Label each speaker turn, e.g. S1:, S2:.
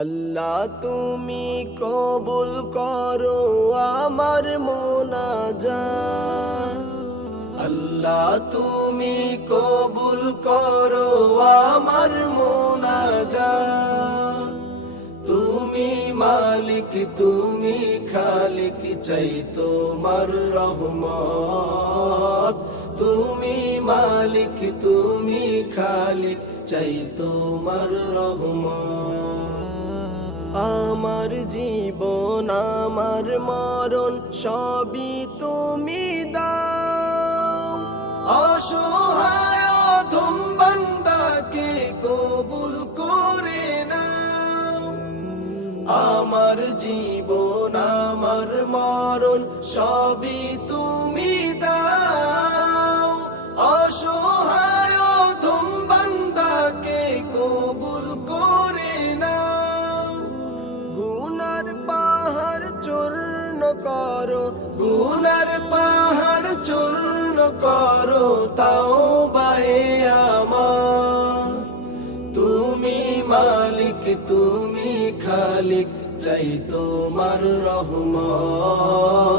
S1: আল্লাহ তুমি কবুল করো আমার মোনাজাত। আল্লাহ তুমি কবুল করো আমার মোনাজাত। তুমি মালিক, তুমি খালিক, চাই তোমার রহমত। তুমি মালিক, তুমি খালিক, চাই তোমার রহমত। আমার জীবন, আমার মরণ সবই তুমি দাও। অসহায় ধুম বান্দাকে কবুল করে নাও। আমার জীবন, আমার মরণ সবই তুমি করো গুনার পাহাড় চূর্ণ করো তাও বায়ে তুমি মালিক তুমি খালিক চাই তোমার রহমান